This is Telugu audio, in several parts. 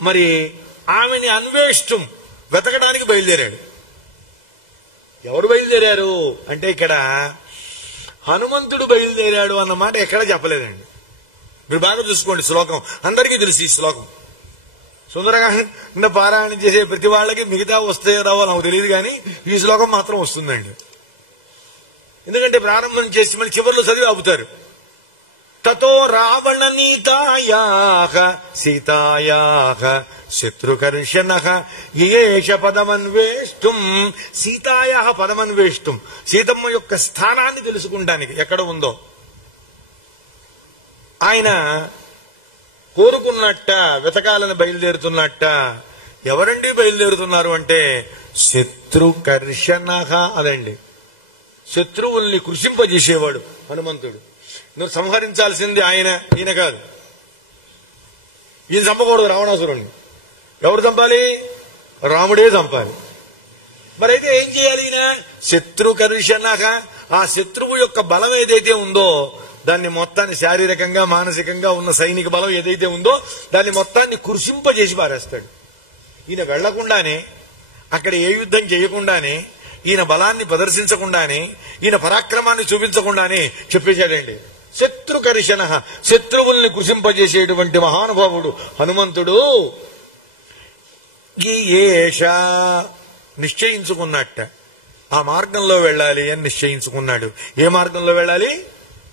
మరి ఆమెని అన్వేష్టం వెతకడానికి బయలుదేరాడు. ఎవరు బయలుదేరారు అంటే ఇక్కడ హనుమంతుడు బయలుదేరాడు అన్నమాట ఎక్కడ చెప్పలేదండి. మీరు బాగా చూసుకోండి, శ్లోకం అందరికీ తెలుసు. ఈ శ్లోకం సుందరకాండ పారాయణ చేసే ప్రతి వాళ్ళకి మిగతా వస్తాయో రావో నాకు తెలియదు, కానీ ఈ శ్లోకం మాత్రం వస్తుందండి. ఎందుకంటే ప్రారంభం చేసి మళ్ళీ చివరిలో చదివి ఆపుతారు. తతో రావణ నీతాయాః సీతాయాః శత్రుకర్షణః యేష పదమన్వేష్టం. సీతాయాః పదమన్వేష్టం, సీతమ్మ యొక్క స్థానాన్ని తెలుసుకుంటానికి ఎక్కడ ఉందో ఆయన కోరుకున్నట్ట, వెతకాలని బయలుదేరుతున్నట్ట. ఎవరండి బయలుదేరుతున్నారు అంటే శత్రుకర్షణః అదండి. శత్రువుల్ని కృషింపజేసేవాడు హనుమంతుడు. నువ్వు సంహరించాల్సింది ఈయన కాదు. ఈయన చంపకూడదు రావణాసురుణ్ణి. ఎవరు చంపాలి? రాముడే చంపాలి. మరైతే ఏం చేయాలి ఈయన? శత్రుకర్షణః, ఆ శత్రువు యొక్క బలం ఏదైతే ఉందో దాన్ని మొత్తాన్ని, శారీరకంగా మానసికంగా ఉన్న సైనిక బలం ఏదైతే ఉందో దాన్ని మొత్తాన్ని కృషింపజేసి పారేస్తాడు. ఈయన వెళ్లకుండానే, అక్కడ ఏ యుద్ధం చేయకుండానే, ఈయన బలాన్ని ప్రదర్శించకుండానే, ఈయన పరాక్రమాన్ని చూపించకుండానే చెప్పేశాడండి. శత్రుకర్షణః, శత్రువుల్ని కృషింపజేసేటువంటి మహానుభావుడు హనుమంతుడు. ఈ ఏష నిశ్చయించుకున్నట్ట, ఆ మార్గంలో వెళ్ళాలి అని నిశ్చయించుకున్నాడు. ఏ మార్గంలో వెళ్ళాలి?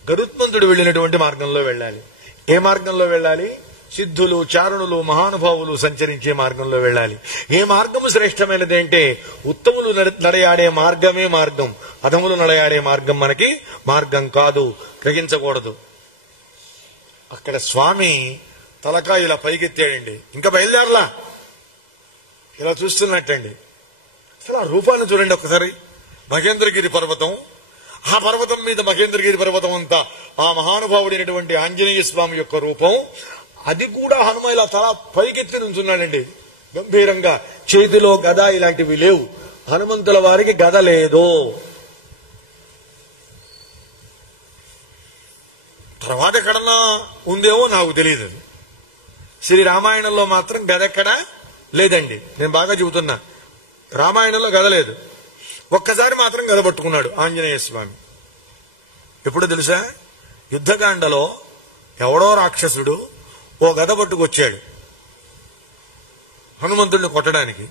గరుత్మంతుడు వెళ్ళినటువంటి మార్గంలో వెళ్ళాలి. ఏ మార్గంలో వెళ్ళాలి? సిద్ధులు, చారణులు, మహానుభావులు సంచరించే మార్గంలో వెళ్ళాలి. ఏ మార్గము శ్రేష్టమైనది అంటే ఉత్తములు నడయాడే మార్గమే మార్గం, అధములు నడయాడే మార్గం మనకి మార్గం కాదు, గ్రహించకూడదు. అక్కడ స్వామి తలకాయ ఇలా పైకెత్తాడండి. ఇంకా బయలుదేరలా, ఇలా చూస్తున్నట్టండి. అసలు ఆ రూపాన్ని చూడండి ఒకసారి. మహేంద్రగిరి పర్వతం, ఆ పర్వతం మీద మహేంద్రగిరి పర్వతం అంతా ఆ మహానుభావుడైనటువంటి ఆంజనేయ స్వామి యొక్క రూపం. అది కూడా హనుమ ఇలా తల పైకెత్తి నుంచున్నాడండి గంభీరంగా. చేతిలో గద ఇలాంటివి లేవు, హనుమంతుల వారికి గద లేదు. తర్వాత ఎక్కడన్నా ఉందేమో నాకు తెలియదు. శ్రీ రామాయణంలో మాత్రం గద ఎక్కడ లేదండి. నేను బాగా చెబుతున్నా, రామాయణంలో గద లేదు. ఒక్కసారి మాత్రం గద పట్టుకున్నాడు ఆంజనేయ స్వామి. ఎప్పుడు తెలుసా? యుద్ధకాండలో ఎవడో రాక్షసుడు ఓ గద పట్టుకొచ్చాడు హనుమంతుడిని కొట్టడానికి.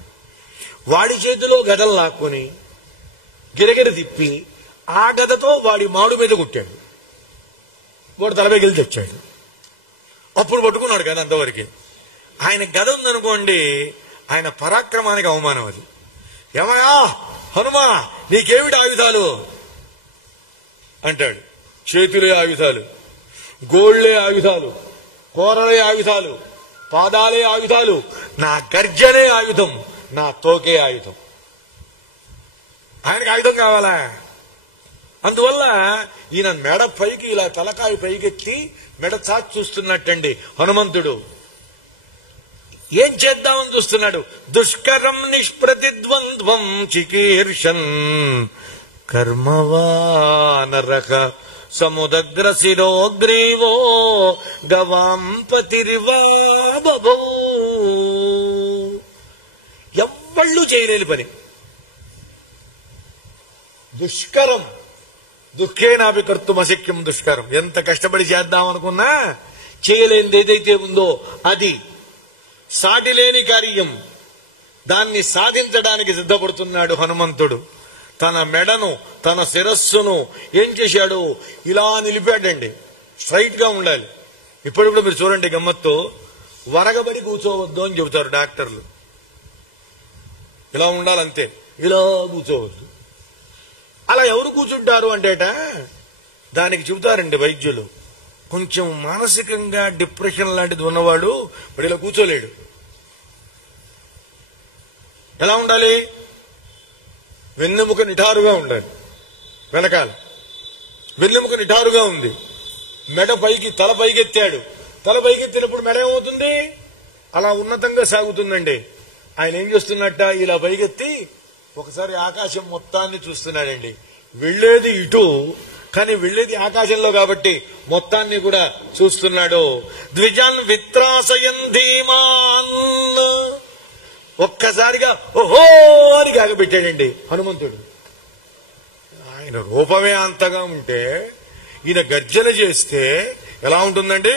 వాడి చేతిలో గదలు లాక్కొని గిరగిర తిప్పి ఆ గదతో వాడి మాడు మీద కొట్టాడు. వాడు తలపై గెలిచి వచ్చాడు. అప్పుడు పట్టుకున్నాడు గద. అంతవరకు ఆయన గద ఉందనుకోండి, ఆయన పరాక్రమానికి అవమానం అది. ఏమయ్యా హనుమా, నీకేమిటి ఆయుధాలు అంటాడు. చేతులే ఆయుధాలు, గోళ్లే ఆయుధాలు, కోరలే ఆయుధాలు, పాదాలే ఆయుధాలు, నా గర్జనే ఆయుధం, నా తోకే ఆయుధం. ఆయనకి ఆయుధం కావాలా? అందువల్ల ఈయన మెడ పైకి ఇలా తలకాయ పైకెత్తి మెడ చాచి చూస్తున్నట్టండి హనుమంతుడు. ఏం చేద్దామని చూస్తున్నాడు. దుష్కరం నిష్ప్రతిద్వంద్వం చికీర్షన్ కర్మవానరః సముదగ్రశిరోగ్రీవో గవాంపతిరివా బభూ. ఎవ్వళ్ళు చేయలేని పని. దుష్కరం, దుఃఖేనాపి కర్తుమశక్యం దుష్కరం. ఎంత కష్టపడి చేద్దామనుకున్నా చేయలేనిది ఏదైతే ఉందో అది సాటిలేని కార్యం. దాన్ని సాధించడానికి సిద్ధపడుతున్నాడు హనుమంతుడు. తన మెడను, తన శిరస్సును ఏం చేశాడు? ఇలా నిలిపాడండి. స్ట్రైట్ గా ఉండాలి. ఇప్పుడు మీరు చూడండి గమ్మత్తు, వరగబడి కూర్చోవద్దు అని చెబుతారు డాక్టర్లు. ఇలా ఉండాలంతే, ఇలా కూర్చోవద్దు. అలా ఎవరు కూర్చుంటారు అంటేట దానికి చెబుతారండి వైద్యులు. కొంచెం మానసికంగా డిప్రెషన్ లాంటిది ఉన్నవాడు మరి ఇలా కూర్చోలేడు. ఎలా ఉండాలి? వెన్నెముక నిఠారుగా ఉండాలి. వెనకాల వెన్నెముక నిఠారుగా ఉంది. మెడ పైకి, తల పైకెత్తాడు. తల పైకెత్తినప్పుడు మెడ ఏమవుతుంది? అలా ఉన్నతంగా సాగుతుందండి. ఆయన ఏం చేస్తున్నట్ట? ఇలా పైకెత్తి ఒకసారి ఆకాశం మొత్తాన్ని చూస్తున్నాడండి. వెళ్లేది ఇటు, కానీ వెళ్లేది ఆకాశంలో కాబట్టి మొత్తాన్ని కూడా చూస్తున్నాడు. ద్విజాన్ విత్రాసయన్ ధీమాన్ ఒక్కసారిగా ఓహో అని గాగబెట్టాడండి హనుమంతుడు. ఆయన రూపమే అంతగా ఉంటే ఈయన గర్జన చేస్తే ఎలా ఉంటుందండి?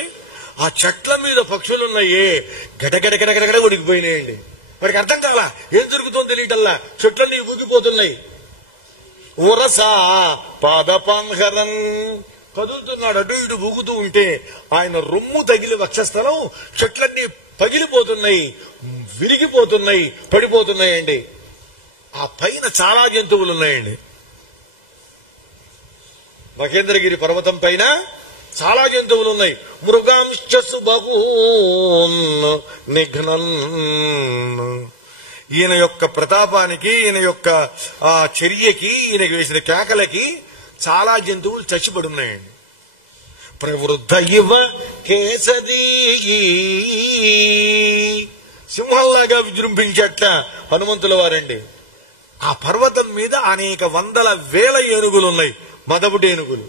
ఆ చెట్ల మీద పక్షులున్నాయే గడగడగడగడ ఉడికిపోయినాయండి. వాడికి అర్థం కాలా, ఏం జరుగుతుందో తెలియటల్లా, చెట్లన్నీ ఊగిపోతున్నాయి. ఉరసా పాదపాంహరం కదులుతున్నాడు, అటు ఇటు ఊగుతూ ఉంటే ఆయన రొమ్ము తగిలి వక్షస్థలం చెట్లన్నీ పగిలిపోతున్నాయి, విరిగిపోతున్నాయి, పడిపోతున్నాయండి. ఆ పైన చాలా జంతువులు ఉన్నాయండి. మహేంద్రగిరి పర్వతం పైన చాలా జంతువులు ఉన్నాయి. మృగాంశస్సు బహూన్ నిఘ్నన్. ఈయన యొక్క ప్రతాపానికి, ఈయన యొక్క ఆ చర్యకి, ఈయనకి వేసిన కేకలకి చాలా జంతువులు చచ్చిపడి ఉన్నాయండి. ప్రవృద్ధ ఇవ కేసరీ సింహంలాగా విజృంభించట్ల హనుమంతుల వారండి. ఆ పర్వతం మీద అనేక వందల వేల ఏనుగులున్నాయి, మదపుటి ఏనుగులు.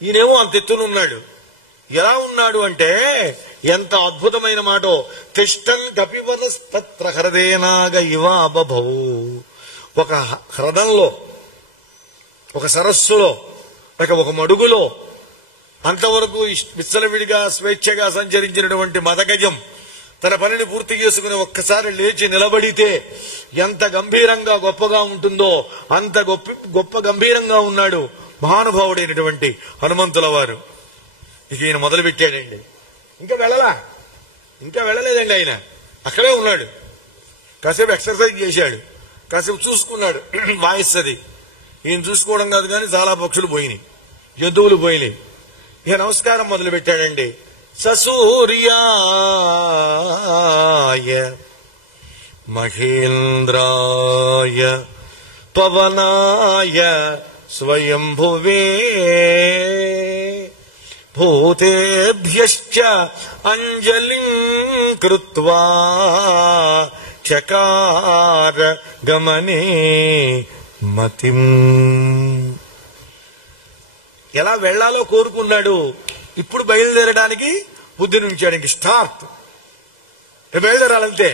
ఈయనేమో అంత ఎత్తునున్నాడు. ఎలా ఉన్నాడు అంటే ఎంత అద్భుతమైన మాటో. తిష్టం కపివనస్తత్ర హ్రదేనాగ ఇవా బభౌ. ఒక హ్రదంలో, ఒక సరస్సులో, ఒక మడుగులో అంతవరకు విచ్చలవిడిగా స్వేచ్ఛగా సంచరించినటువంటి మదగజం తన పనిని పూర్తి చేసుకుని ఒక్కసారి లేచి నిలబడితే ఎంత గంభీరంగా గొప్పగా ఉంటుందో అంత గొప్ప గంభీరంగా ఉన్నాడు మహానుభావుడైనటువంటి హనుమంతుల వారు. ఇక ఈయన మొదలు పెట్టాడండి. ఇంకా వెళ్ళలేదండి. ఆయన అక్కడే ఉన్నాడు. కాసేపు ఎక్సర్సైజ్ చేశాడు, కాసేపు చూసుకున్నాడు వాయిస్ అది. ఈయన చూసుకోవడం కాదు కానీ చాలా పక్షులు పోయినాయి, జంతువులు పోయినాయి. ఇక నమస్కారం మొదలు పెట్టాడండి. ససూర్యాయ మహేంద్రాయ పవనాయ స్వయంభువే భూతేభ్యశ్చ అంజలిం కృత్వా చకార గమనే మతిం. ఎలా వెళ్లాలో కోరుకున్నాడు. ఇప్పుడు బయలుదేరడానికి బుద్ధి నుంచాడు. ఇంక స్టార్ట్, బయలుదేరాలంతే.